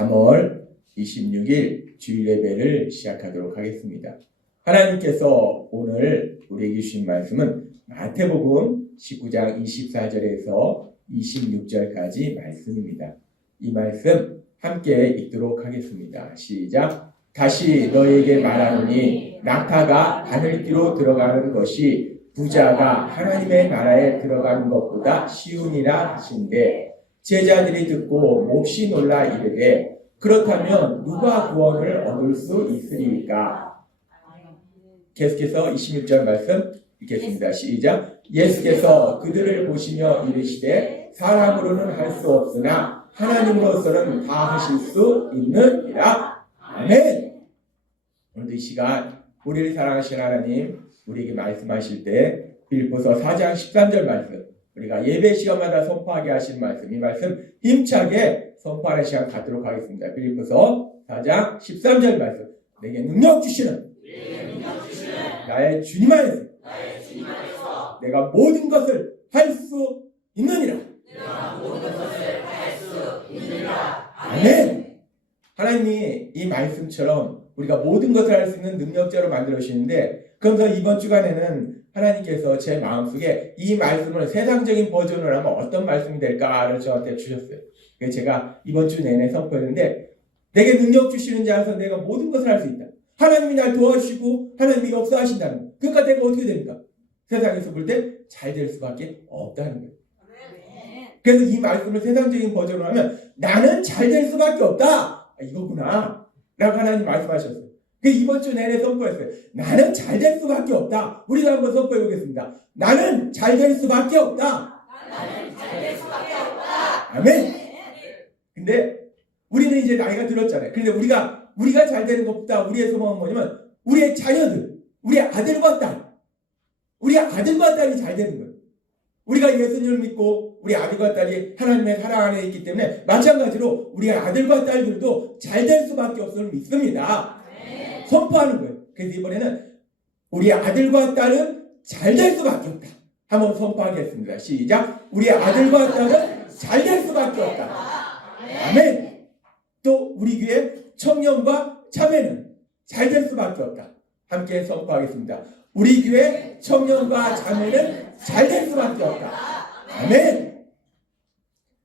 3월 26일 주일 예배를 시작하도록 하겠습니다. 하나님께서 오늘 우리에게 주신 말씀은 마태복음 19장 24절에서 26절까지 말씀입니다. 이 말씀 함께 읽도록 하겠습니다. 시작. 다시 너희에게 말하노니 낙타가 바늘귀로 들어가는 것이 부자가 하나님의 나라에 들어가는 것보다 쉬우니라 하신대 제자들이 듣고 몹시 놀라 이르되 그렇다면 누가 구원을 얻을 수 있으리까? 계속해서 26절 말씀 읽겠습니다. 시작. 예수께서 그들을 보시며 이르시되 사람으로는 할 수 없으나 하나님으로서는 다 하실 수 있느니라. 아멘. 오늘도 이 시간 우리를 사랑하시는 하나님 우리에게 말씀하실 때 빌립보서 4장 13절 말씀 우리가 예배 시간마다 선포하게 하신 말씀 이 말씀 힘차게 선포하는 시간 갖도록 하겠습니다. 빌립보서 4장 13절 말씀 내게 능력 주시는 나의 주님 안에서 내가 모든 것을 할 수 있느니라. 아멘. 하나님이 이 말씀처럼 우리가 모든 것을 할 수 있는 능력자로 만들어 주시는데 그러면서 이번 주간에는 하나님께서 제 마음속에 이 말씀을 세상적인 버전으로 하면 어떤 말씀이 될까를 저한테 주셨어요. 그래서 제가 이번 주 내내 선포했는데 내게 능력 주시는 자에서 내가 모든 것을 할 수 있다. 하나님이 날 도와주시고 하나님이 역사하신다는 거. 그러니까 내가 어떻게 됩니까? 세상에서 볼 때 잘 될 수밖에 없다는 거예요. 그래서 이 말씀을 세상적인 버전으로 하면 나는 잘 될 수밖에 없다. 이거구나 라고 하나님 말씀하셨어요. 그래서 이번 주 내내 선포했어요. 나는 잘 될 수밖에 없다. 우리가 한번 선포해 보겠습니다. 나는 잘 될 수밖에 없다. 아멘. 근데 우리는 이제 나이가 들었잖아요. 그런데 우리가 잘 되는 것보다 우리의 소망은 뭐냐면 우리의 자녀들, 우리의 아들과 딸이 잘 되는 거예요. 우리가 예수님을 믿고 우리 아들과 딸이 하나님의 사랑 안에 있기 때문에 마찬가지로 우리 아들과 딸들도 잘 될 수밖에 없음을 믿습니다. 선포하는 거예요. 그래서 이번에는 우리 아들과 딸은 잘 될 수밖에 없다. 한번 선포하겠습니다. 시작. 우리 아들과 딸은 잘 될 수밖에 없다. 아멘. 또 우리 교회 청년과 자매는 잘 될 수밖에 없다. 함께 선포하겠습니다. 우리 교회 청년과 자매는 잘 될 수밖에 없다. 아멘.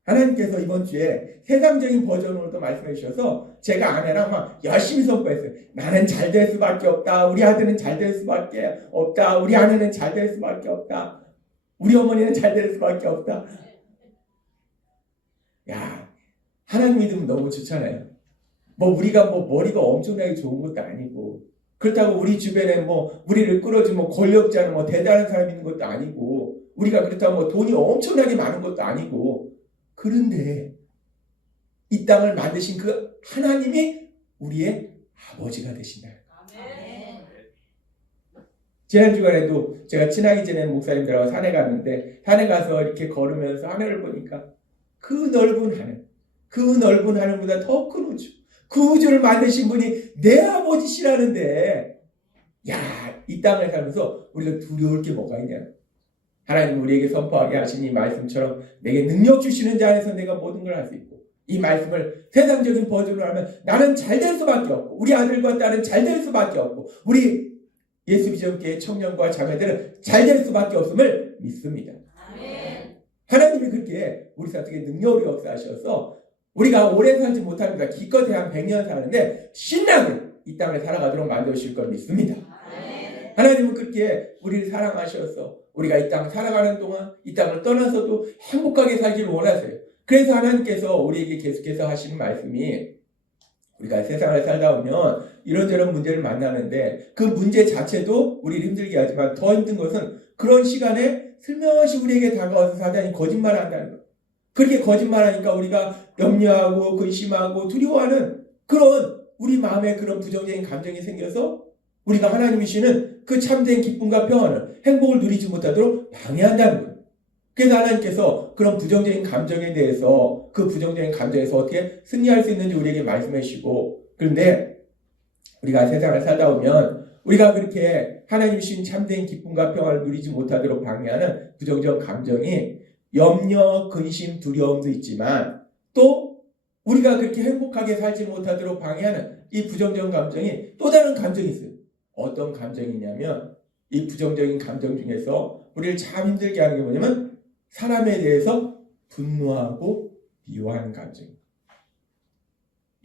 하나님께서 이번 주에 세상적인 버전으로도 말씀해 주셔서 제가 아내랑 막 열심히 선포했어요. 나는 잘 될 수밖에 없다. 우리 아들은 잘 될 수밖에 없다. 우리 아내는 잘 될 수밖에 없다. 우리 어머니는 잘 될 수밖에 없다. 야, 하나님 믿으면 너무 좋잖아요. 우리가 머리가 엄청나게 좋은 것도 아니고 그렇다고 우리 주변에 우리를 끌어주면 권력자는 대단한 사람이 있는 것도 아니고 우리가 그렇다고 돈이 엄청나게 많은 것도 아니고 그런데 이 땅을 만드신 그 하나님이 우리의 아버지가 되신다. 지난 주간에도 제가 친하기 전에 목사님들하고 산에 갔는데 산에 가서 이렇게 걸으면서 하늘을 보니까 그 넓은 하늘보다 더 큰 우주 그 우주를 만드신 분이 내 아버지시라는데 이 땅을 살면서 우리가 두려울 게 뭐가 있냐. 하나님 우리에게 선포하게 하신 이 말씀처럼 내게 능력 주시는 자 안에서 내가 모든 걸 할 수 있고 이 말씀을 세상적인 버전으로 하면 나는 잘 될 수밖에 없고 우리 아들과 딸은 잘 될 수밖에 없고 우리 예수비전교회 청년과 자매들은 잘 될 수밖에 없음을 믿습니다. 아멘. 하나님이 그렇게 우리 사람에게 능력으로 역사하셔서 우리가 오래 살지 못합니다. 기껏해 한 100년 사는데 신나게 이 땅을 살아가도록 만드실 걸 믿습니다. 아멘. 하나님은 그렇게 우리를 사랑하셔서 우리가 이 땅 살아가는 동안 이 땅을 떠나서도 행복하게 살기를 원하세요. 그래서 하나님께서 우리에게 계속해서 하시는 말씀이 우리가 세상을 살다 보면 이런저런 문제를 만나는데 그 문제 자체도 우리를 힘들게 하지만 더 힘든 것은 그런 시간에 슬며시 우리에게 다가와서 사단이 거짓말한다는 것. 그렇게 거짓말하니까 우리가 염려하고 근심하고 두려워하는 그런 우리 마음에 그런 부정적인 감정이 생겨서 우리가 하나님이 주시는 그 참된 기쁨과 평안을 행복을 누리지 못하도록 방해한다는 거예요. 그래서 하나님께서 그런 부정적인 감정에 대해서 그 부정적인 감정에서 어떻게 승리할 수 있는지 우리에게 말씀해 주시고 그런데 우리가 세상을 살다 보면 우리가 그렇게 하나님이 주신 참된 기쁨과 평안을 누리지 못하도록 방해하는 부정적 감정이 염려, 근심, 두려움도 있지만 또 우리가 그렇게 행복하게 살지 못하도록 방해하는 이 부정적인 감정이 또 다른 감정이 있어요. 어떤 감정이냐면 이 부정적인 감정 중에서 우리를 참 힘들게 하는 게 뭐냐면 사람에 대해서 분노하고 미워하는 감정입니다.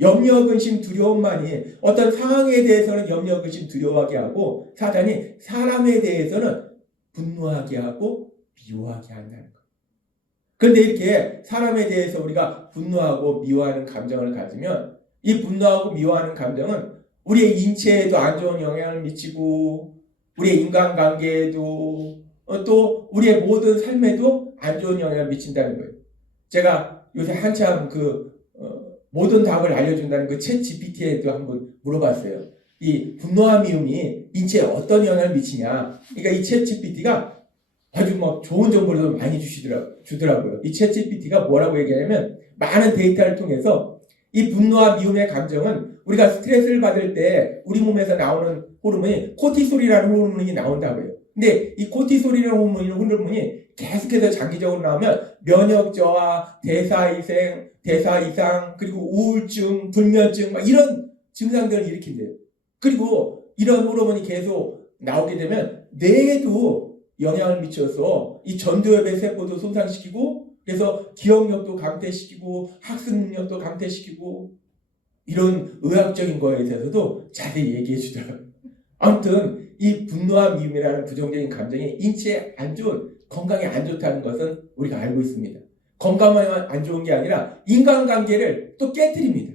염려, 근심, 두려움만이 어떤 상황에 대해서는 염려, 근심, 두려워하게 하고 사단이 사람에 대해서는 분노하게 하고 미워하게 한다는 거예요. 그런데 이렇게 사람에 대해서 우리가 분노하고 미워하는 감정을 가지면 이 분노하고 미워하는 감정은 우리의 인체에도 안 좋은 영향을 미치고 우리의 인간관계에도 또 우리의 모든 삶에도 안 좋은 영향을 미친다는 거예요. 제가 요새 한참 모든 답을 알려준다는 그 챗 GPT에도 한번 물어봤어요. 이 분노와 미움이 인체에 어떤 영향을 미치냐. 그러니까 이 챗 GPT가 아주 막 좋은 정보를 많이 주더라고요. 이 챗 GPT가 뭐라고 얘기하냐면 많은 데이터를 통해서 이 분노와 미움의 감정은 우리가 스트레스를 받을 때 우리 몸에서 나오는 호르몬이 코티솔이라는 호르몬이 나온다고 해요. 근데 이 코티솔이라는 호르몬이 계속해서 장기적으로 나오면 면역 저하, 대사 이상, 그리고 우울증, 불면증 막 이런 증상들을 일으킨대요. 그리고 이런 호르몬이 계속 나오게 되면 뇌에도 영향을 미쳐서 이 전두엽의 세포도 손상시키고 그래서 기억력도 감퇴시키고 학습 능력도 감퇴시키고 이런 의학적인 거에 대해서도 자세히 얘기해 주더라고요. 아무튼 이 분노와 미움이라는 부정적인 감정이 인체에 안 좋은, 건강에 안 좋다는 것은 우리가 알고 있습니다. 건강만 안 좋은 게 아니라 인간관계를 또 깨뜨립니다.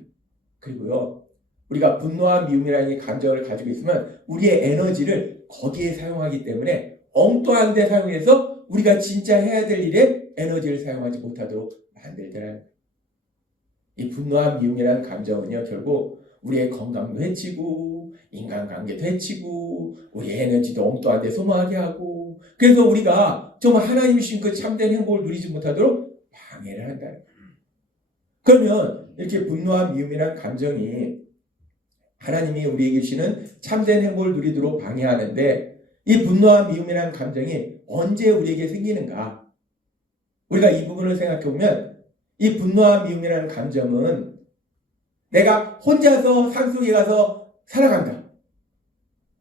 그리고요, 우리가 분노와 미움이라는 감정을 가지고 있으면 우리의 에너지를 거기에 사용하기 때문에 엉뚱한 데 사용해서 우리가 진짜 해야 될 일에 에너지를 사용하지 못하도록 만들더라는 거예요. 이 분노와 미움이라는 감정은요, 결국 우리의 건강도 해치고 인간관계도 해치고 우리의 에너지도 엉뚱한 데 소모하게 하고 그래서 우리가 정말 하나님이 주신 그 참된 행복을 누리지 못하도록 방해를 한다는 거예요. 그러면 이렇게 분노와 미움이라는 감정이 하나님이 우리에게 주시는 참된 행복을 누리도록 방해하는데 이 분노와 미움이라는 감정이 언제 우리에게 생기는가? 우리가 이 부분을 생각해 보면 이 분노와 미움이라는 감정은 내가 혼자서 산속에 가서 살아간다.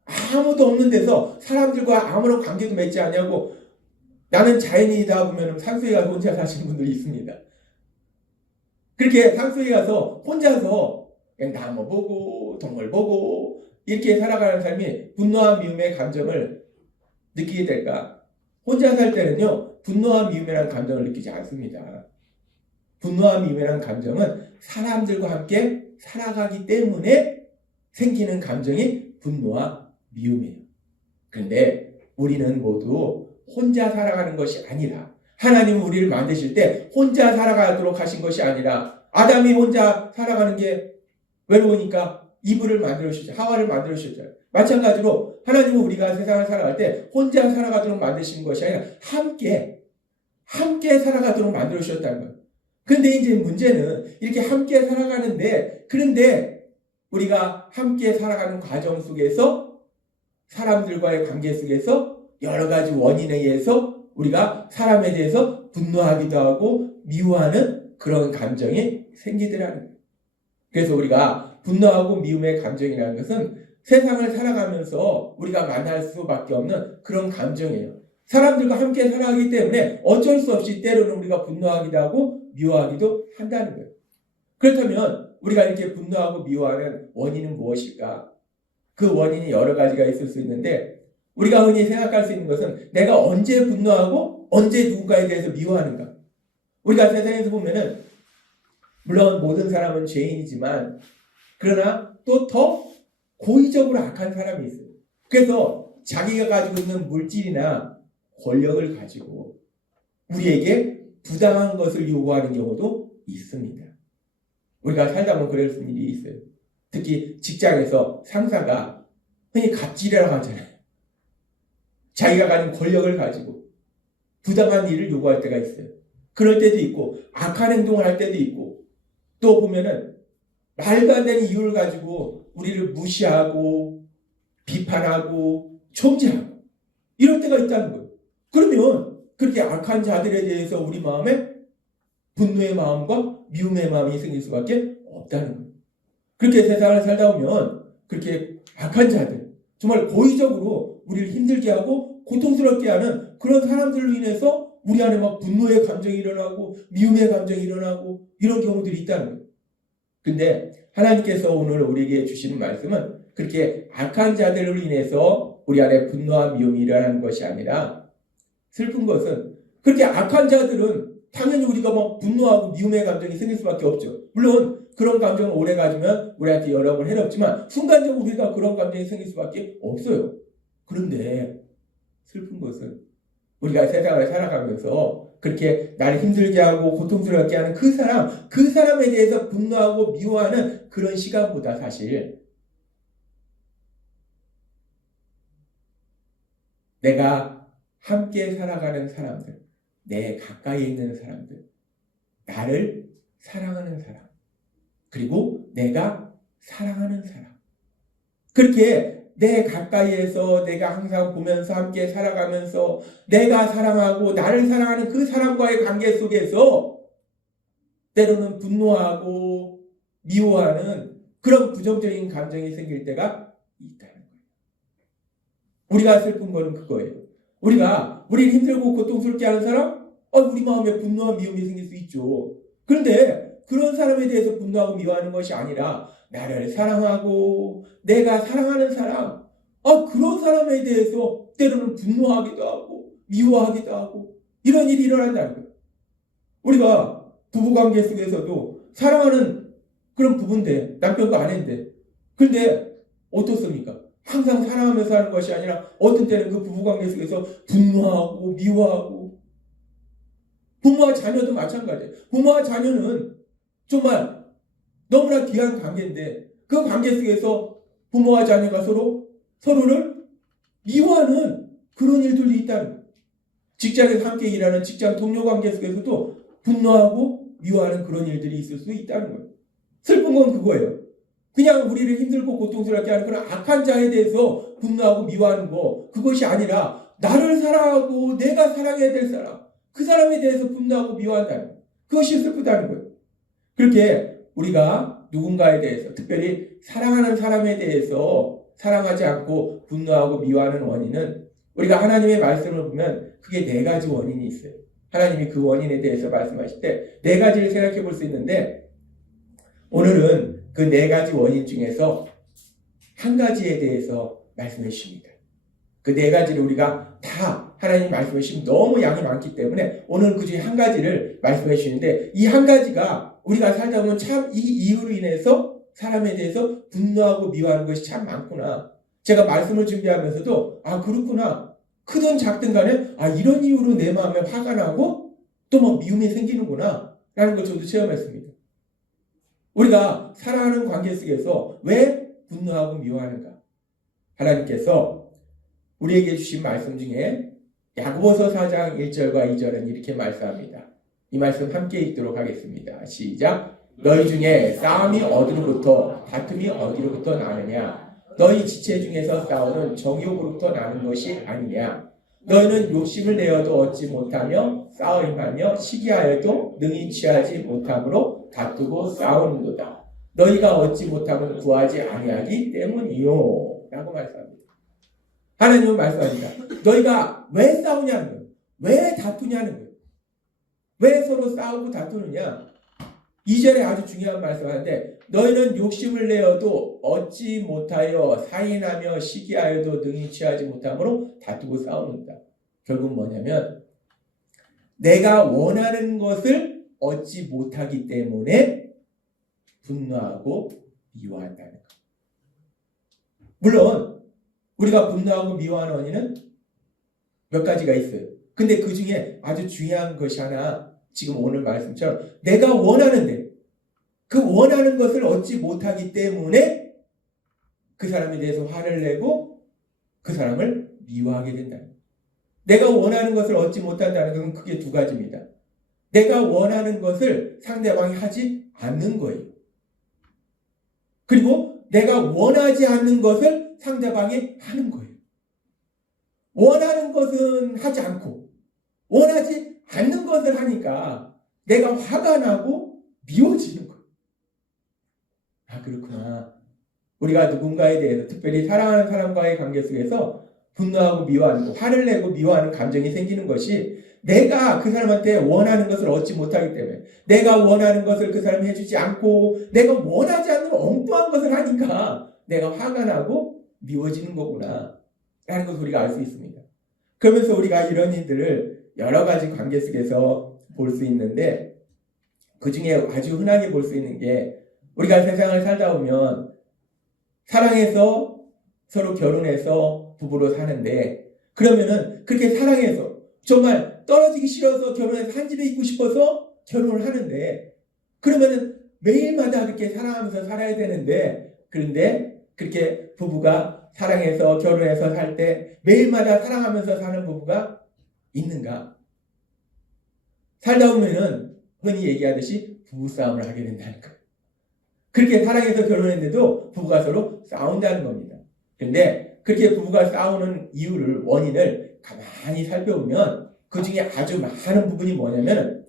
아무도 없는 데서 사람들과 아무런 관계도 맺지 않냐고 나는 자연인이다 보면 산속에 가서 혼자 사시는 분들이 있습니다. 그렇게 산속에 가서 혼자서 그냥 나무 보고 동물 보고 이렇게 살아가는 삶이 분노와 미움의 감정을 느끼게 될까? 혼자 살 때는요, 분노와 미움이라는 감정을 느끼지 않습니다. 분노와 미움이라는 감정은 사람들과 함께 살아가기 때문에 생기는 감정이 분노와 미움이에요. 그런데 우리는 모두 혼자 살아가는 것이 아니라 하나님은 우리를 만드실 때 혼자 살아가도록 하신 것이 아니라 아담이 혼자 살아가는 게 외로우니까 이브를 만들어 주셨죠. 하와를 만들어 주셨죠. 마찬가지로 하나님은 우리가 세상을 살아갈 때 혼자 살아가도록 만드신 것이 아니라 함께 살아가도록 만들어 주셨다는 거예요. 그런데 이제 문제는 이렇게 함께 살아가는데 그런데 우리가 함께 살아가는 과정 속에서 사람들과의 관계 속에서 여러 가지 원인에 의해서 우리가 사람에 대해서 분노하기도 하고 미워하는 그런 감정이 생기더라는 거예요. 그래서 우리가 분노하고 미움의 감정이라는 것은 세상을 살아가면서 우리가 만날 수밖에 없는 그런 감정이에요. 사람들과 함께 살아가기 때문에 어쩔 수 없이 때로는 우리가 분노하기도 하고 미워하기도 한다는 거예요. 그렇다면 우리가 이렇게 분노하고 미워하는 원인은 무엇일까? 그 원인이 여러 가지가 있을 수 있는데 우리가 흔히 생각할 수 있는 것은 내가 언제 분노하고 언제 누군가에 대해서 미워하는가? 우리가 세상에서 보면은 물론 모든 사람은 죄인이지만 그러나 또 더 고의적으로 악한 사람이 있어요. 그래서 자기가 가지고 있는 물질이나 권력을 가지고 우리에게 부당한 것을 요구하는 경우도 있습니다. 우리가 살다 보면 그럴 수 있는 일이 있어요. 특히 직장에서 상사가 흔히 갑질이라고 하잖아요. 자기가 가진 권력을 가지고 부당한 일을 요구할 때가 있어요. 그럴 때도 있고 악한 행동을 할 때도 있고 또 보면은 말도 안 되는 이유를 가지고 우리를 무시하고 비판하고 정죄하고 이럴 때가 있다는 거예요. 그러면 그렇게 악한 자들에 대해서 우리 마음에 분노의 마음과 미움의 마음이 생길 수밖에 없다는 거예요. 그렇게 세상을 살다 보면 그렇게 악한 자들, 정말 고의적으로 우리를 힘들게 하고 고통스럽게 하는 그런 사람들로 인해서 우리 안에 막 분노의 감정이 일어나고 미움의 감정이 일어나고 이런 경우들이 있다는 거예요. 근데 하나님께서 오늘 우리에게 주시는 말씀은 그렇게 악한 자들로 인해서 우리 안에 분노와 미움이 일어나는 것이 아니라, 슬픈 것은 그렇게 악한 자들은 당연히 우리가 막 분노하고 미움의 감정이 생길 수밖에 없죠. 물론 그런 감정을 오래 가지면 우리한테 여러 번 해롭지만 순간적으로 우리가 그런 감정이 생길 수밖에 없어요. 그런데 슬픈 것은 우리가 세상을 살아가면서 그렇게 나를 힘들게 하고 고통스럽게 하는 그 사람에 대해서 분노하고 미워하는 그런 시간보다 사실 내가 함께 살아가는 사람들, 내 가까이 있는 사람들, 나를 사랑하는 사람, 그리고 내가 사랑하는 사람, 그렇게 내 가까이에서 내가 항상 보면서 함께 살아가면서 내가 사랑하고 나를 사랑하는 그 사람과의 관계 속에서 때로는 분노하고 미워하는 그런 부정적인 감정이 생길 때가 있다는 거예요. 우리가 슬픈 거는 그거예요. 우리를 힘들고 고통스럽게 하는 사람? 우리 마음에 분노와 미움이 생길 수 있죠. 그런데 그런 사람에 대해서 분노하고 미워하는 것이 아니라 나를 사랑하고 내가 사랑하는 사람, 그런 사람에 대해서 때로는 분노하기도 하고 미워하기도 하고 이런 일이 일어난다는 거예요. 우리가 부부관계 속에서도 사랑하는 그런 부부인데, 남편과 아내인데, 그런데 어떻습니까? 항상 사랑하면서 하는 것이 아니라 어떤 때는 그 부부관계 속에서 분노하고 미워하고, 부모와 자녀도 마찬가지예요. 부모와 자녀는 정말 너무나 귀한 관계인데 그 관계 속에서 부모와 자녀가 서로를 미워하는 그런 일들이 있다는 거예요. 직장에서 함께 일하는 직장 동료 관계 속에서도 분노하고 미워하는 그런 일들이 있을 수 있다는 거예요. 슬픈 건 그거예요. 그냥 우리를 힘들고 고통스럽게 하는 그런 악한 자에 대해서 분노하고 미워하는 거, 그것이 아니라 나를 사랑하고 내가 사랑해야 될 사람, 그 사람에 대해서 분노하고 미워한다는 거예요. 그것이 슬프다는 거예요. 그렇게 우리가 누군가에 대해서, 특별히 사랑하는 사람에 대해서 사랑하지 않고 분노하고 미워하는 원인은, 우리가 하나님의 말씀을 보면 그게 4가지 원인이 있어요. 하나님이 그 원인에 대해서 말씀하실 때 4가지를 생각해 볼 수 있는데, 오늘은 그 4가지 원인 중에서 한 가지에 대해서 말씀해 주십니다. 그 4가지를 우리가 다 하나님 말씀해 주시면 너무 양이 많기 때문에 오늘 그 중에 한 가지를 말씀해 주시는데, 이 한 가지가 우리가 살다 보면 참 이 이유로 인해서 사람에 대해서 분노하고 미워하는 것이 참 많구나. 제가 말씀을 준비하면서도 그렇구나. 크든 작든 간에 이런 이유로 내 마음에 화가 나고 또 뭐 미움이 생기는구나 라는 걸 저도 체험했습니다. 우리가 사랑하는 관계 속에서 왜 분노하고 미워하는가? 하나님께서 우리에게 주신 말씀 중에 야고보서 4장 1절과 2절은 이렇게 말씀합니다. 이 말씀 함께 읽도록 하겠습니다. 시작. 너희 중에 싸움이 어디로부터 다툼이 어디로부터 나느냐? 너희 지체 중에서 싸우는 정욕으로부터 나는 것이 아니냐? 너희는 욕심을 내어도 얻지 못하며 싸움하며 시기하여도 능히 취하지 못함으로 다투고 싸우는도다. 너희가 얻지 못하면 구하지 아니하기 때문이요. 라고 말씀합니다. 하나님은 말씀합니다. 너희가 왜 싸우냐는 거예요. 왜 다투냐는 거예요. 왜 서로 싸우고 다투느냐? 2절에 아주 중요한 말씀하는데, 너희는 욕심을 내어도 얻지 못하여 사인하며 시기하여도 능히 취하지 못함으로 다투고 싸우는다. 결국 뭐냐면 내가 원하는 것을 얻지 못하기 때문에 분노하고 미워한다는 것. 물론 우리가 분노하고 미워하는 원인은 몇 가지가 있어요. 근데 그 중에 아주 중요한 것이 하나, 지금 오늘 말씀처럼 내가 원하는데 그 원하는 것을 얻지 못하기 때문에 그 사람에 대해서 화를 내고 그 사람을 미워하게 된다는 거예요. 내가 원하는 것을 얻지 못한다는 것은 크게 2가지입니다. 내가 원하는 것을 상대방이 하지 않는 거예요. 그리고 내가 원하지 않는 것을 상대방이 하는 거예요. 원하는 것은 하지 않고 원하지 않는 것을 하니까 내가 화가 나고 미워지는 거예요. 아, 그렇구나. 우리가 누군가에 대해서 특별히 사랑하는 사람과의 관계 속에서 분노하고 미워하는 거, 화를 내고 미워하는 감정이 생기는 것이 내가 그 사람한테 원하는 것을 얻지 못하기 때문에, 내가 원하는 것을 그 사람이 해주지 않고 내가 원하지 않는 엉뚱한 것을 하니까 내가 화가 나고 미워지는 거구나 라는 것을 우리가 알 수 있습니다. 그러면서 우리가 이런 일들을 여러 가지 관계 속에서 볼 수 있는데, 그 중에 아주 흔하게 볼 수 있는 게, 우리가 세상을 살다 보면 사랑해서 서로 결혼해서 부부로 사는데, 그러면은 그렇게 사랑해서 정말 떨어지기 싫어서 결혼해서 한 집에 있고 싶어서 결혼을 하는데, 그러면은 매일마다 그렇게 사랑하면서 살아야 되는데, 그런데 그렇게 부부가 사랑해서 결혼해서 살 때 매일마다 사랑하면서 사는 부부가 있는가? 살다 보면은 흔히 얘기하듯이 부부싸움을 하게 된다는 거예요. 그렇게 사랑해서 결혼했는데도 부부가 서로 싸운다는 겁니다. 그런데 그렇게 부부가 싸우는 이유를, 원인을 가만히 살펴보면 그 중에 아주 많은 부분이 뭐냐면,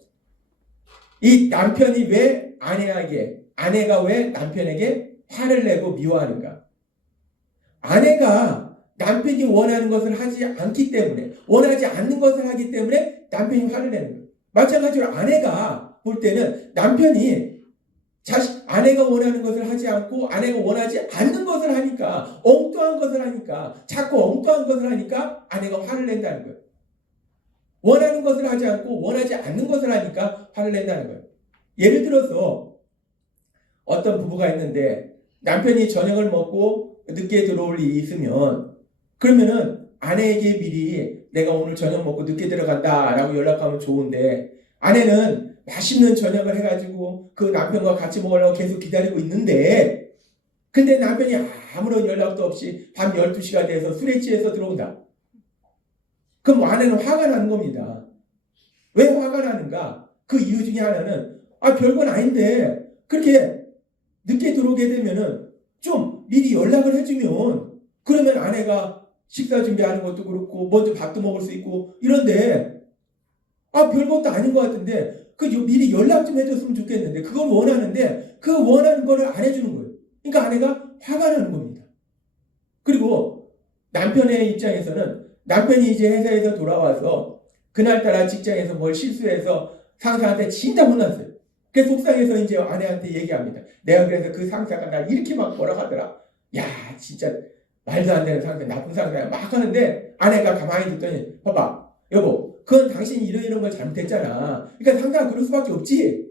이 남편이 왜 아내가 왜 남편에게 화를 내고 미워하는가? 아내가 남편이 원하는 것을 하지 않기 때문에, 원하지 않는 것을 하기 때문에 남편이 화를 내는 거예요. 마찬가지로 아내가 볼 때는 남편이 아내가 원하는 것을 하지 않고 아내가 원하지 않는 것을 하니까, 엉뚱한 것을 하니까, 자꾸 엉뚱한 것을 하니까 아내가 화를 낸다는 거예요. 원하는 것을 하지 않고 원하지 않는 것을 하니까 화를 낸다는 거예요. 예를 들어서 어떤 부부가 있는데 남편이 저녁을 먹고 늦게 들어올 일이 있으면, 그러면은 아내에게 미리 내가 오늘 저녁 먹고 늦게 들어간다 라고 연락하면 좋은데, 아내는 맛있는 저녁을 해가지고 그 남편과 같이 먹으려고 계속 기다리고 있는데, 근데 남편이 아무런 연락도 없이 밤 12시가 돼서 술에 취해서 들어온다. 그럼 아내는 화가 나는 겁니다. 왜 화가 나는가? 그 이유 중에 하나는, 별건 아닌데 그렇게 늦게 들어오게 되면은 좀 미리 연락을 해주면, 그러면 아내가 식사 준비하는 것도 그렇고 먼저 밥도 먹을 수 있고 이런데, 별것도 아닌 것 같은데 미리 연락 좀 해줬으면 좋겠는데, 그걸 원하는데 그 원하는 거를 안 해주는 거예요. 그러니까 아내가 화가 나는 겁니다. 그리고 남편의 입장에서는, 남편이 이제 회사에서 돌아와서 그날따라 직장에서 뭘 실수해서 상사한테 진짜 혼났어요. 그래서 속상해서 이제 아내한테 얘기합니다. 내가 그래서 그 상사가 날 이렇게 막 뭐라 하더라. 야, 진짜 말도 안 되는 상사, 나쁜 상사야 막 하는데, 아내가 가만히 듣더니, 봐봐 여보, 그건 당신이 이런 걸 잘못했잖아. 그러니까 상사가 그럴 수밖에 없지.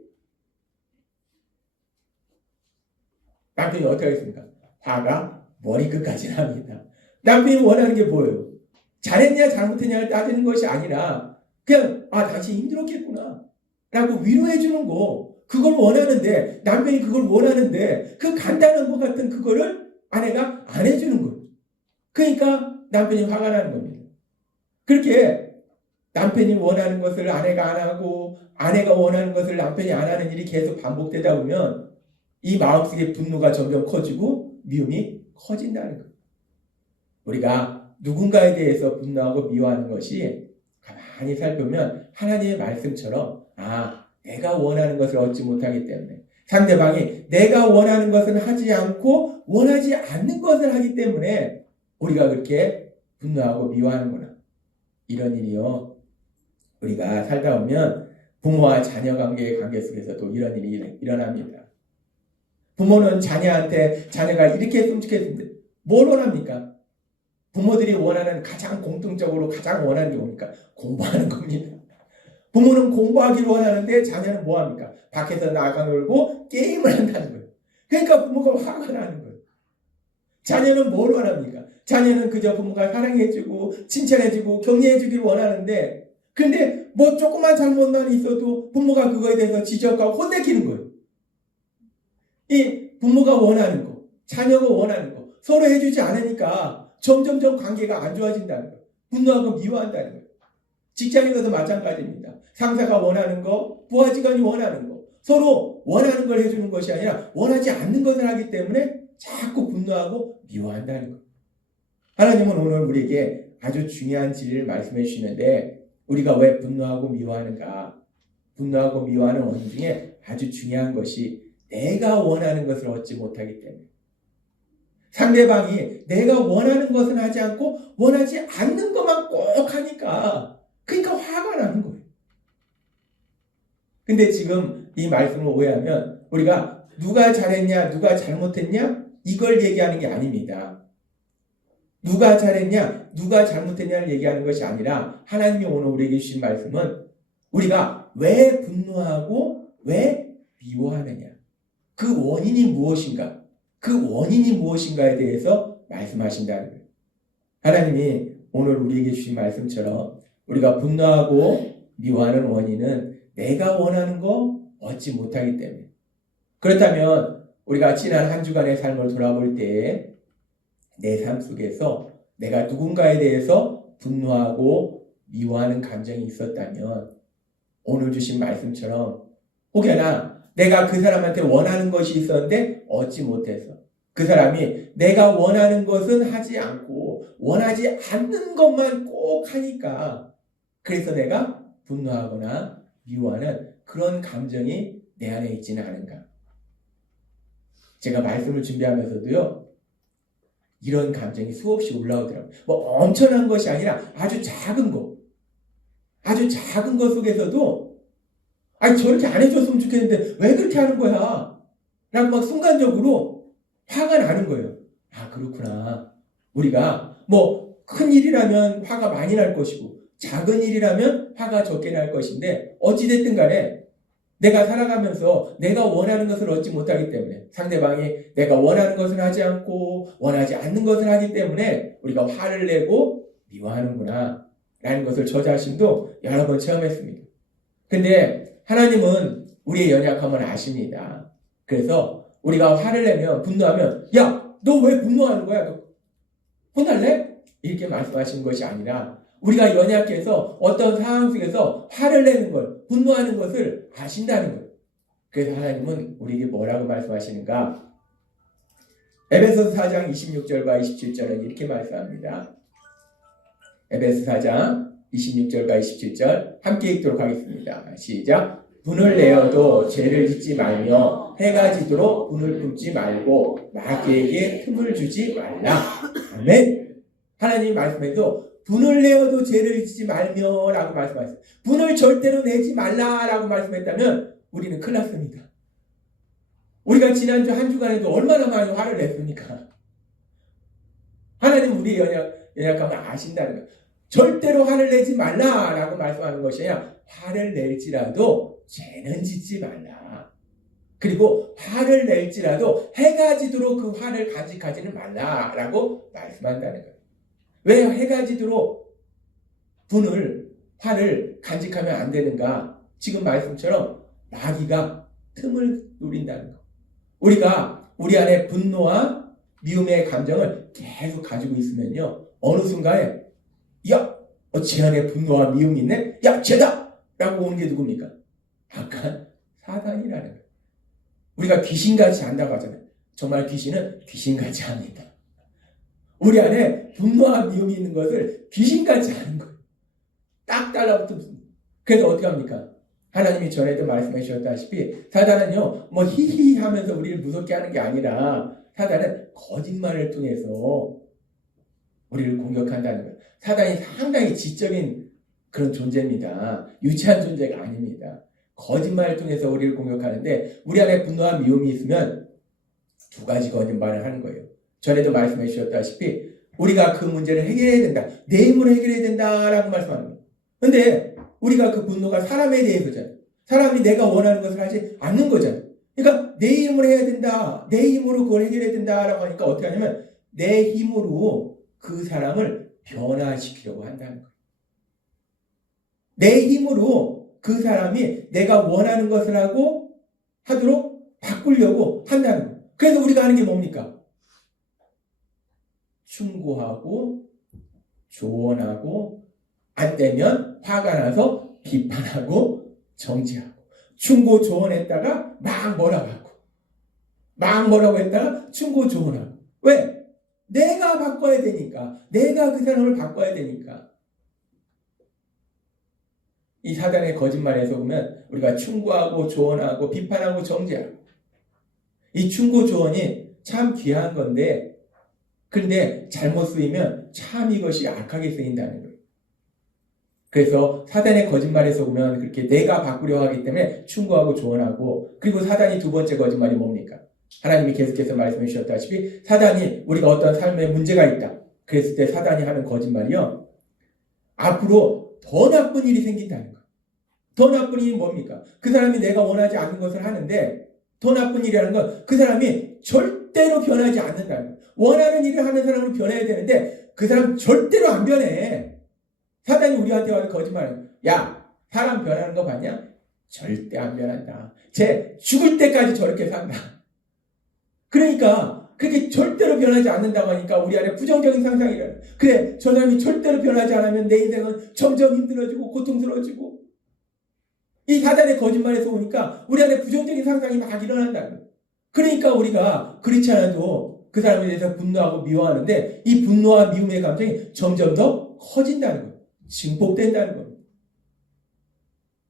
남편이 어떻게 하겠습니까? 화가 머리끝까지 납니다. 남편이 원하는 게 뭐예요? 잘했냐 잘못했냐를 따지는 것이 아니라 그냥 당신이 힘들었겠구나 라고 위로해 주는 거, 그걸 원하는데, 남편이 그걸 원하는데 그 간단한 것 같은 그거를 아내가 안 해주는 거예요. 그러니까 남편이 화가 나는 겁니다. 그렇게 남편이 원하는 것을 아내가 안 하고 아내가 원하는 것을 남편이 안 하는 일이 계속 반복되다 보면 이 마음속의 분노가 점점 커지고 미움이 커진다는 거예요. 우리가 누군가에 대해서 분노하고 미워하는 것이 가만히 살펴보면 하나님의 말씀처럼, 내가 원하는 것을 얻지 못하기 때문에, 상대방이 내가 원하는 것은 하지 않고 원하지 않는 것을 하기 때문에 우리가 그렇게 분노하고 미워하는구나. 이런 일이요, 우리가 살다 보면 부모와 자녀 관계 속에서도 이런 일이 일어납니다. 부모는 자녀한테 자녀가 이렇게 했으면 좋겠는데 뭘 원합니까? 부모들이 원하는 가장 공통적으로 가장 원하는 게 뭡니까? 공부하는 겁니다. 부모는 공부하기를 원하는데 자녀는 뭐합니까? 밖에서 나가 놀고 게임을 한다는 거예요. 그러니까 부모가 화가 나는 거예요. 자녀는 뭘 원합니까? 자녀는 그저 부모가 사랑해주고 칭찬해주고 격려해주기를 원하는데, 근데 뭐 조그만 잘못만 있어도 부모가 그거에 대해서 지적하고 혼내키는 거예요. 이 부모가 원하는 거, 자녀가 원하는 거 서로 해주지 않으니까 점점점 관계가 안 좋아진다는 거예요. 분노하고 미워한다는 거예요. 직장에서도 마찬가지입니다. 상사가 원하는 거, 부하직원이 원하는 거, 서로 원하는 걸 해주는 것이 아니라 원하지 않는 것을 하기 때문에 자꾸 분노하고 미워한다는 거예요. 하나님은 오늘 우리에게 아주 중요한 진리를 말씀해 주시는데, 우리가 왜 분노하고 미워하는가? 분노하고 미워하는 원인 중에 아주 중요한 것이 내가 원하는 것을 얻지 못하기 때문에 상대방이 내가 원하는 것은 하지 않고 원하지 않는 것만 꼭 하니까 그러니까 화가 나는 거예요. 근데 지금 이 말씀을 오해하면 우리가 누가 잘했냐 누가 잘못했냐 이걸 얘기하는 게 아닙니다. 누가 잘했냐 누가 잘못했냐를 얘기하는 것이 아니라 하나님이 오늘 우리에게 주신 말씀은 우리가 왜 분노하고 왜 미워하느냐 그 원인이 무엇인가 그 원인이 무엇인가에 대해서 말씀하신다는 거예요. 하나님이 오늘 우리에게 주신 말씀처럼 우리가 분노하고 미워하는 원인은 내가 원하는 거 얻지 못하기 때문에 그렇다면 우리가 지난 한 주간의 삶을 돌아볼 때 내 삶 속에서 내가 누군가에 대해서 분노하고 미워하는 감정이 있었다면 오늘 주신 말씀처럼 혹여나 내가 그 사람한테 원하는 것이 있었는데 얻지 못해서 그 사람이 내가 원하는 것은 하지 않고 원하지 않는 것만 꼭 하니까 그래서 내가 분노하거나 미워하는 그런 감정이 내 안에 있지는 않은가. 제가 말씀을 준비하면서도요. 이런 감정이 수없이 올라오더라고요. 뭐 엄청난 것이 아니라 아주 작은 것. 아주 작은 것 속에서도 아니 저렇게 안 해줬으면 좋겠는데 왜 그렇게 하는 거야? 라고 막 순간적으로 화가 나는 거예요. 아 그렇구나. 우리가 뭐 큰 일이라면 화가 많이 날 것이고 작은 일이라면 화가 적게 날 것인데 어찌됐든 간에 내가 살아가면서 내가 원하는 것을 얻지 못하기 때문에 상대방이 내가 원하는 것을 하지 않고 원하지 않는 것을 하기 때문에 우리가 화를 내고 미워하는구나 라는 것을 저 자신도 여러 번 체험했습니다. 근데 하나님은 우리의 연약함을 아십니다. 그래서 우리가 화를 내면 분노하면 야 너 왜 분노하는 거야? 너 혼날래? 이렇게 말씀하시는 것이 아니라 우리가 연약해서 어떤 상황 속에서 화를 내는 걸 분노하는 것을 아신다는 거예요. 그래서 하나님은 우리에게 뭐라고 말씀하시는가? 에베소서 4장 26절과 27절은 이렇게 말씀합니다. 에베소 4장 26절과 27절 함께 읽도록 하겠습니다. 시작. 분을 내어도 죄를 짓지 말며 해가 지도록 분을 품지 말고 마귀에게 틈을 주지 말라. 아멘. 하나님이 말씀해도 분을 내어도 죄를 짓지 말며 라고 말씀하셨어요. 분을 절대로 내지 말라 라고 말씀했다면 우리는 큰일 났습니다. 우리가 지난주 한 주간에도 얼마나 많이 화를 냈습니까? 하나님 우리의 연약함을 아신다는 거예요. 절대로 화를 내지 말라 라고 말씀하는 것이 아니라 화를 낼지라도 죄는 짓지 말라. 그리고 화를 낼지라도 해가 지도록 그 화를 간직하지는 말라 라고 말씀한다는 거예요. 왜 해가 지도록 화를 간직하면 안 되는가? 지금 말씀처럼 마귀가 틈을 노린다는 거. 우리가 우리 안에 분노와 미움의 감정을 계속 가지고 있으면요. 어느 순간에 야, 쟤 안에 분노와 미움이 있네? 야, 쟤다! 라고 오는 게 누굽니까? 아까 사단이라는 거예요. 우리가 귀신같이 한다고 하잖아요. 정말 귀신은 귀신같이 합니다. 우리 안에 분노와 미움이 있는 것을 귀신같이 하는 거예요. 딱 달라붙습니다. 그래서 어떻게 합니까? 하나님이 전에도 말씀해 주셨다시피 사단은요, 뭐 히히 하면서 우리를 무섭게 하는 게 아니라 사단은 거짓말을 통해서 우리를 공격한다는 거예요. 사단이 상당히 지적인 그런 존재입니다. 유치한 존재가 아닙니다. 거짓말을 통해서 우리를 공격하는데 우리 안에 분노와 미움이 있으면 두 가지 거짓말을 하는 거예요. 전에도 말씀해 주셨다시피 우리가 그 문제를 해결해야 된다. 내 힘으로 해결해야 된다라고 말씀하는 거예요. 근데 우리가 그 분노가 사람에 대해서잖아요. 사람이 내가 원하는 것을 하지 않는 거잖아요. 그러니까 내 힘으로 해야 된다. 내 힘으로 그걸 해결해야 된다라고 하니까 어떻게 하냐면 내 힘으로 그 사람을 변화시키려고 한다는 거예요. 내 힘으로 그 사람이 내가 원하는 것을 하도록 바꾸려고 한다는 거예요. 그래서 우리가 하는 게 뭡니까? 충고하고 조언하고 안 되면 화가 나서 비판하고 정죄하고 충고 조언했다가 막 뭐라고 하고 막 뭐라고 했다가 충고 조언하고 왜? 내가 바꿔야 되니까 내가 그 사람을 바꿔야 되니까 이 사단의 거짓말에 속으면 우리가 충고하고 조언하고 비판하고 정죄하고, 이 충고 조언이 참 귀한 건데, 그런데 잘못 쓰이면 참 이것이 악하게 쓰인다는 거예요. 그래서 사단의 거짓말에 속으면 그렇게 내가 바꾸려 하기 때문에 충고하고 조언하고, 그리고 사단이 두 번째 거짓말이 뭡니까? 하나님이 계속해서 말씀해 주셨다시피 사단이 우리가 어떤 삶에 문제가 있다 그랬을 때 사단이 하는 거짓말이요, 앞으로 더 나쁜 일이 생긴다는 거예요. 더 나쁜 일이 뭡니까? 그 사람이 내가 원하지 않는 것을 하는데, 더 나쁜 일이라는 건 그 사람이 절대로 변하지 않는다는 거예요. 원하는 일을 하는 사람으로 변해야 되는데 그 사람 절대로 안 변해. 사단이 우리한테 와서 거짓말해요. 야, 사람 변하는 거 봤냐? 절대 안 변한다. 쟤 죽을 때까지 저렇게 산다. 그러니까 그렇게 절대로 변하지 않는다고 하니까 우리 안에 부정적인 상상이라는, 그래, 저 사람이 절대로 변하지 않으면 내 인생은 점점 힘들어지고 고통스러워지고, 이 사단의 거짓말에서 오니까 우리 안에 부정적인 상상이 막 일어난다는 거예요. 그러니까 우리가 그렇지 않아도 그 사람에 대해서 분노하고 미워하는데 이 분노와 미움의 감정이 점점 더 커진다는 거예요. 증폭된다는 거예요.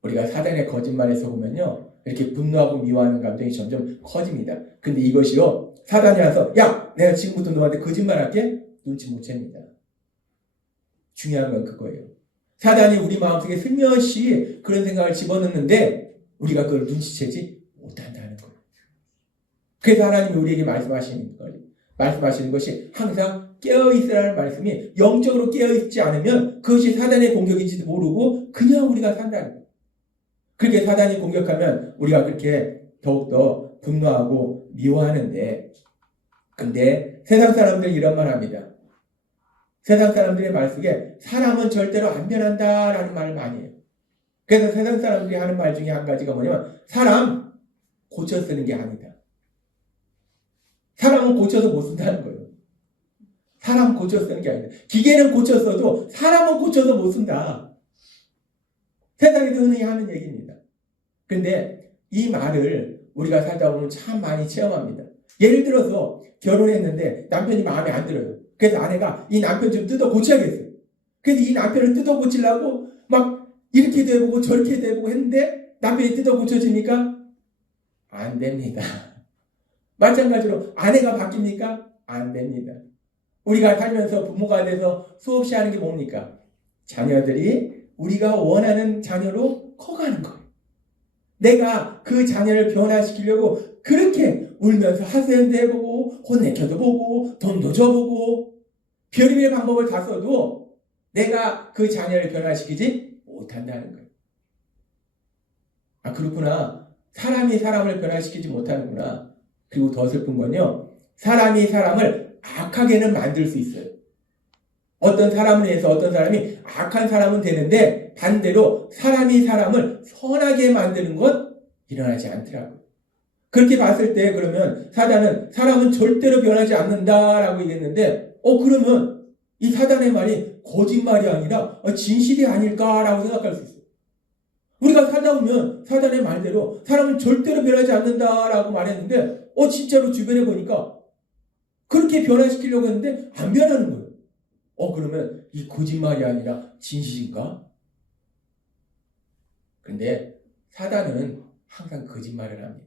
우리가 사단의 거짓말에 속으면요, 이렇게 분노하고 미워하는 감정이 점점 커집니다. 근데 이것이요, 사단이 와서 야, 내가 지금부터 너한테 거짓말할게, 눈치 못 챕니다. 중요한 건 그거예요. 사단이 우리 마음속에 슬며시 그런 생각을 집어넣는데 우리가 그걸 눈치채지 못한다는 거예요. 그래서 하나님이 우리에게 말씀하시는 것이 항상 깨어있으라는 말씀이, 영적으로 깨어있지 않으면 그것이 사단의 공격인지도 모르고 그냥 우리가 산다는 거예요. 그렇게 사단이 공격하면 우리가 그렇게 더욱더 분노하고 미워하는데, 근데 세상 사람들 이런 말 합니다. 세상 사람들의 말 속에 사람은 절대로 안 변한다라는 말을 많이 해요. 그래서 세상 사람들이 하는 말 중에 한 가지가 뭐냐면, 사람 고쳐 쓰는 게 아니다. 사람은 고쳐서 못 쓴다는 거예요. 사람 고쳐 쓰는 게 아니다. 기계는 고쳐 써도 사람은 고쳐서 못 쓴다. 세상에서 흔히 하는 얘기입니다. 그런데 이 말을 우리가 살다 보면 참 많이 체험합니다. 예를 들어서 결혼했는데 남편이 마음에 안 들어요. 그래서 아내가 이 남편 좀 뜯어 고쳐야겠어요. 그래서 이 남편을 뜯어 고치려고 막 이렇게도 해보고 저렇게도 해보고 했는데 남편이 뜯어 고쳐집니까? 안 됩니다. 마찬가지로 아내가 바뀝니까? 안 됩니다. 우리가 살면서 부모가 돼서 수없이 하는 게 뭡니까? 자녀들이 우리가 원하는 자녀로 커가는 거예요. 내가 그 자녀를 변화시키려고 그렇게 울면서 하소연도 해보고 혼내켜도 보고 돈도 줘보고 별의별 방법을 다 써도 내가 그 자녀를 변화시키지 못한다는 거예요. 아, 그렇구나. 사람이 사람을 변화시키지 못하는구나. 그리고 더 슬픈 건요, 사람이 사람을 악하게는 만들 수 있어요. 어떤 사람을 위해서 어떤 사람이 악한 사람은 되는데 반대로 사람이 사람을 선하게 만드는 건 일어나지 않더라고요. 그렇게 봤을 때 그러면 사단은 사람은 절대로 변하지 않는다라고 얘기했는데, 그러면 이 사단의 말이 거짓말이 아니라 진실이 아닐까라고 생각할 수 있어요. 우리가 살다 보면 사단의 말대로 사람은 절대로 변하지 않는다라고 말했는데 진짜로 주변에 보니까 그렇게 변화시키려고 했는데 안 변하는 거예요. 그러면 이 거짓말이 아니라 진실인가? 근데 사단은 항상 거짓말을 합니다.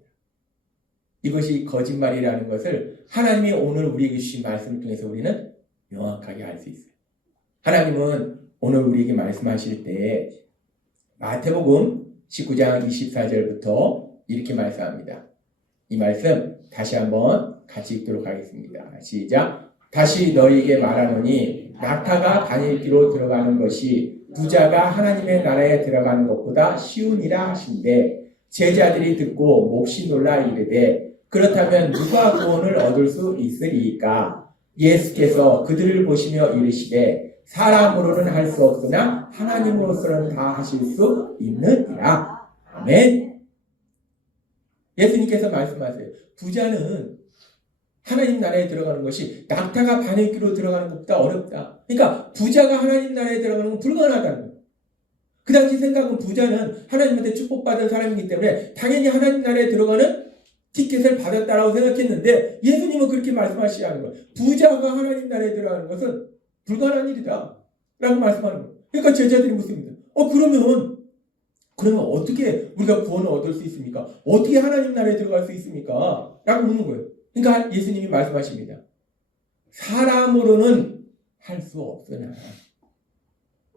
이것이 거짓말이라는 것을 하나님이 오늘 우리에게 주신 말씀을 통해서 우리는 명확하게 알 수 있어요. 하나님은 오늘 우리에게 말씀하실 때 마태복음 19장 24절부터 이렇게 말씀합니다. 이 말씀 다시 한번 같이 읽도록 하겠습니다. 시작. 다시 너희에게 말하노니 낙타가 바늘귀로 들어가는 것이 부자가 하나님의 나라에 들어가는 것보다 쉬우니라 하신대, 제자들이 듣고 몹시 놀라 이르되 그렇다면 누가 구원을 얻을 수 있으리이까? 예수께서 그들을 보시며 이르시되 사람으로는 할 수 없으나 하나님으로서는 다 하실 수 있느니라. 아멘. 예수님께서 말씀하세요. 부자는 하나님 나라에 들어가는 것이 낙타가 바늘귀로 들어가는 것보다 어렵다. 그러니까 부자가 하나님 나라에 들어가는 건 불가능하다는 거예요. 그 당시 생각은 부자는 하나님한테 축복받은 사람이기 때문에 당연히 하나님 나라에 들어가는 티켓을 받았다라고 생각했는데 예수님은 그렇게 말씀하시지 않은 거예요. 부자가 하나님 나라에 들어가는 것은 불가능한 일이다 라고 말씀하는 거예요. 그러니까 제자들이 묻습니다. 그러면 그러면 어떻게 우리가 구원을 얻을 수 있습니까? 어떻게 하나님 나라에 들어갈 수 있습니까? 라고 묻는 거예요. 그러니까 예수님이 말씀하십니다. 사람으로는 할 수 없으나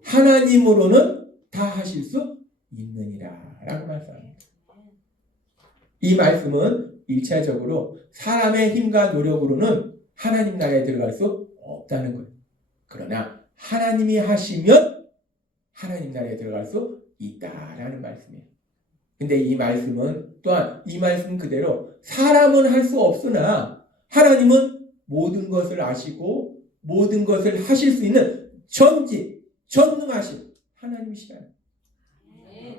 하나님으로는 다 하실 수 있느니라 라고 말씀합니다. 이 말씀은 1차적으로 사람의 힘과 노력으로는 하나님 나라에 들어갈 수 없다는 거예요. 그러나 하나님이 하시면 하나님 나라에 들어갈 수 있다라는 말씀이에요. 근데 이 말씀은 또한 이 말씀 그대로 사람은 할 수 없으나 하나님은 모든 것을 아시고 모든 것을 하실 수 있는 전능하신 하나님이시라는 거예요.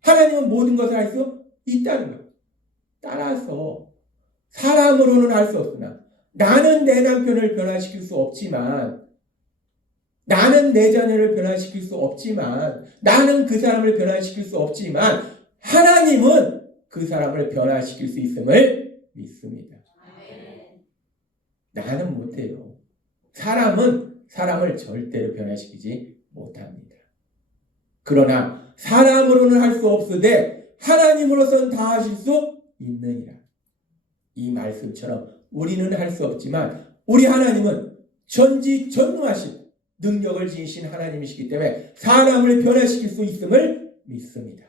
하나님은 모든 것을 할 수 있다는 거예요. 따라서 사람으로는 할 수 없으나 나는 내 남편을 변화시킬 수 없지만 나는 내 자녀를 변화시킬 수 없지만 나는 그 사람을 변화시킬 수 없지만 하나님은 그 사람을 변화시킬 수 있음을 믿습니다. 나는 못해요. 사람은 사람을 절대로 변화시키지 못합니다. 그러나 사람으로는 할 수 없으되 하나님으로서는 다 하실 수 있느니라. 이 말씀처럼 우리는 할 수 없지만 우리 하나님은 전지전능하신 능력을 지니신 하나님이시기 때문에 사람을 변화시킬 수 있음을 믿습니다.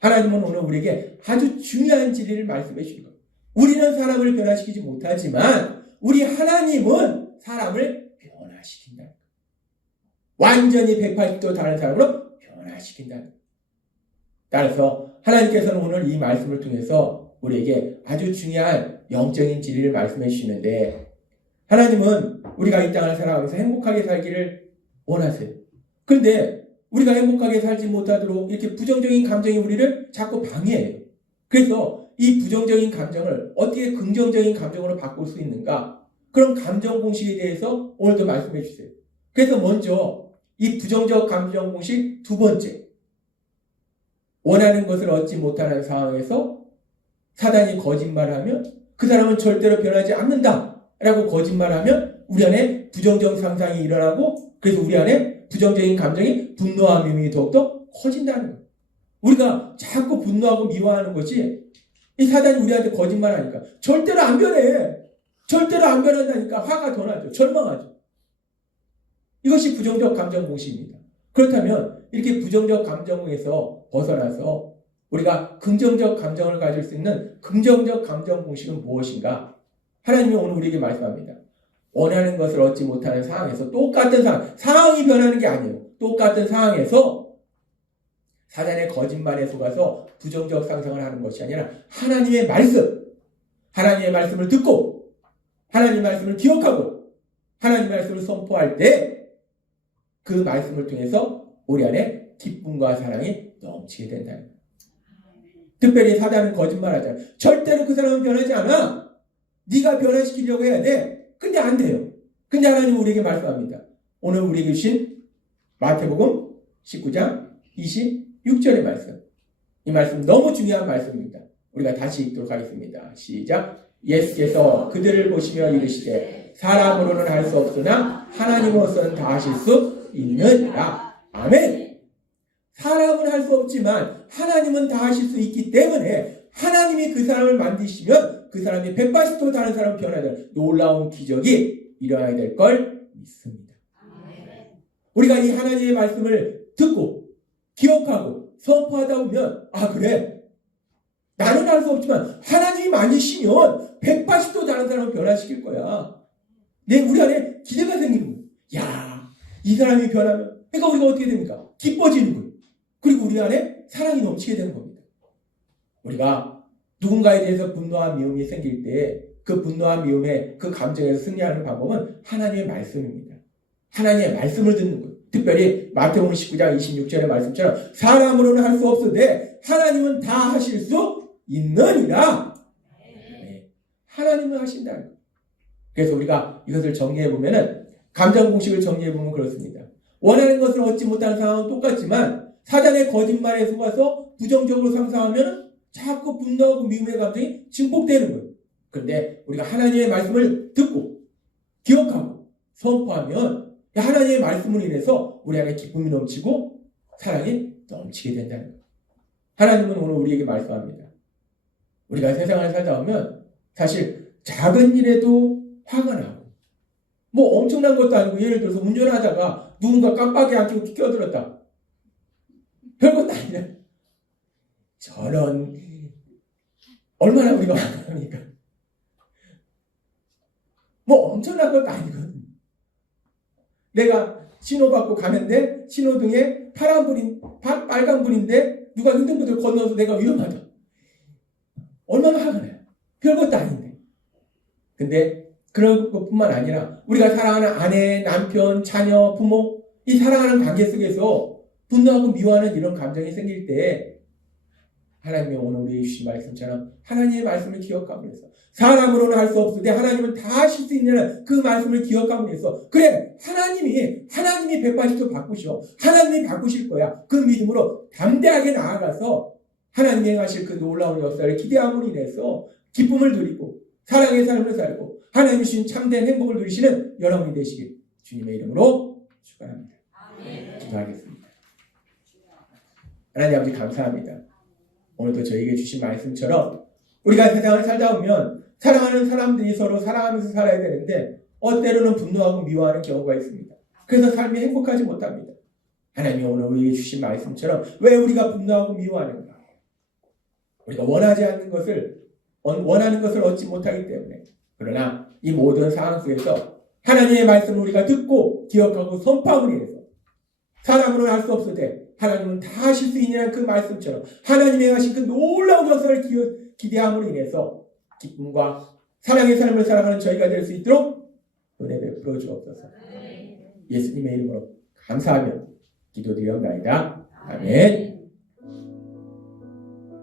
하나님은 오늘 우리에게 아주 중요한 진리를 말씀해 주신 겁니다. 우리는 사람을 변화시키지 못하지만 우리 하나님은 사람을 변화시킨다. 완전히 180도 다른 사람으로 변화시킨다. 따라서 하나님께서는 오늘 이 말씀을 통해서 우리에게 아주 중요한 영적인 진리를 말씀해 주시는데 하나님은 우리가 이 땅을 살아가면서 행복하게 살기를 원하세요. 그런데 우리가 행복하게 살지 못하도록 이렇게 부정적인 감정이 우리를 자꾸 방해해요. 그래서 이 부정적인 감정을 어떻게 긍정적인 감정으로 바꿀 수 있는가? 그런 감정 공식에 대해서 오늘도 말씀해 주세요. 그래서 먼저 이 부정적 감정 공식 두 번째, 원하는 것을 얻지 못하는 상황에서 사단이 거짓말하면 그 사람은 절대로 변하지 않는다 라고 거짓말하면 우리 안에 부정적 상상이 일어나고 그래서 우리 안에 부정적인 감정이 분노와 미움이 더욱더 커진다는 거예요. 우리가 자꾸 분노하고 미워하는 것이 이 사단이 우리한테 거짓말하니까 절대로 안 변해. 절대로 안 변한다니까 화가 더 나죠. 절망하죠. 이것이 부정적 감정 공식입니다. 그렇다면 이렇게 부정적 감정에서 벗어나서 우리가 긍정적 감정을 가질 수 있는 긍정적 감정 공식은 무엇인가? 하나님이 오늘 우리에게 말씀합니다. 원하는 것을 얻지 못하는 상황에서 똑같은 상황이 변하는 게 아니에요. 똑같은 상황에서 사단의 거짓말에 속아서 부정적 상상을 하는 것이 아니라 하나님의 말씀을 듣고 하나님의 말씀을 기억하고 하나님의 말씀을 선포할 때 그 말씀을 통해서 우리 안에 기쁨과 사랑이 넘치게 된다는 거예요. 특별히 사단은 거짓말하잖아요. 절대로 그 사람은 변하지 않아. 네가 변화시키려고 해야 돼. 근데 안 돼요. 근데 하나님은 우리에게 말씀합니다. 오늘 우리에게 주신 마태복음 19장 26절의 말씀. 이 말씀 너무 중요한 말씀입니다. 우리가 다시 읽도록 하겠습니다. 시작. 예수께서 그들을 보시며 이르시되 사람으로는 할 수 없으나 하나님으로서는 다 하실 수 있느니라. 아멘. 사람은 할 수 없지만 하나님은 다 하실 수 있기 때문에 하나님이 그 사람을 만드시면 그 사람이 180도 다른 사람 변화될 놀라운 기적이 일어나야 될 걸 믿습니다. 우리가 이 하나님의 말씀을 듣고 기억하고 선포하다 보면 그래 나는 할 수 없지만 하나님이 만드시면 180도 다른 사람을 변화시킬 거야. 우리 안에 기대가 생기는 거야. 이 사람이 변하면 그러니까 우리가 어떻게 됩니까? 기뻐지는 거예요. 그리고 우리 안에 사랑이 넘치게 되는 겁니다. 우리가 누군가에 대해서 분노와 미움이 생길 때 그 분노와 미움의 그 감정에서 승리하는 방법은 하나님의 말씀입니다. 하나님의 말씀을 듣는 거예요. 특별히 마태복음 19장 26절의 말씀처럼 사람으로는 할 수 없으되 하나님은 다 하실 수 있느니라. 하나님은 하신다는 거예요. 그래서 우리가 이것을 정리해보면은 감정 공식을 정리해보면 그렇습니다. 원하는 것을 얻지 못하는 상황은 똑같지만 사단의 거짓말에 속아서 부정적으로 상상하면 자꾸 분노하고 미움의 감정이 증폭되는 거예요. 그런데 우리가 하나님의 말씀을 듣고 기억하고 선포하면 하나님의 말씀으로 인해서 우리 안에 기쁨이 넘치고 사랑이 넘치게 된다는 거예요. 하나님은 오늘 우리에게 말씀합니다. 우리가 세상을 살다 보면 사실 작은 일에도 화가 나고 뭐 엄청난 것도 아니고 예를 들어서 운전하다가 누군가 깜빡이 안 켜고 끼어들었다. 별것도 아니야. 저런 얼마나 우리가 화가 납니까? 뭐 엄청난 것도 아니거든. 내가 신호받고 가는데 신호등에 빨간불인데 누가 휴대폰을 건너서 내가 위험하다. 얼마나 화가 나요. 별것도 아닌데. 근데 그런 것뿐만 아니라 우리가 사랑하는 아내, 남편, 자녀, 부모 이 사랑하는 관계 속에서 분노하고 미워하는 이런 감정이 생길 때 하나님이 오늘 우리에게 주신 말씀처럼 하나님의 말씀을 기억함으로 해서 사람으로는 할 수 없으되 하나님은 다 하실 수 있는 그 말씀을 기억함으로 해서 그래 하나님이 180도 바꾸셔 하나님이 바꾸실 거야 그 믿음으로 담대하게 나아가서 하나님이 행하실 그 놀라운 역사를 기대함으로 인해서 기쁨을 누리고 사랑의 삶을 살고 하나님이 주신 참된 행복을 누리시는 여러분이 되시길 주님의 이름으로 축원합니다. 기도하겠습니다. 하나님 아버지 감사합니다. 오늘도 저에게 주신 말씀처럼 우리가 세상을 살다 보면 사랑하는 사람들이 서로 사랑하면서 살아야 되는데 때로는 분노하고 미워하는 경우가 있습니다. 그래서 삶이 행복하지 못합니다. 하나님이 오늘 우리에게 주신 말씀처럼 왜 우리가 분노하고 미워하는가? 우리가 원하는 것을 얻지 못하기 때문에 그러나 이 모든 상황 속에서 하나님의 말씀을 우리가 듣고 기억하고 선포함으로 인해서 사람으로는 할 수 없으되 하나님은 다 하실 수 있는 그 말씀처럼 하나님이 하신 그 놀라운 역사를 기대함으로 인해서 기쁨과 사랑의 삶을 살아가는 저희가 될 수 있도록 은혜 베풀어 주옵소서. 예수님의 이름으로 감사하며 기도드리옵나이다. 아멘.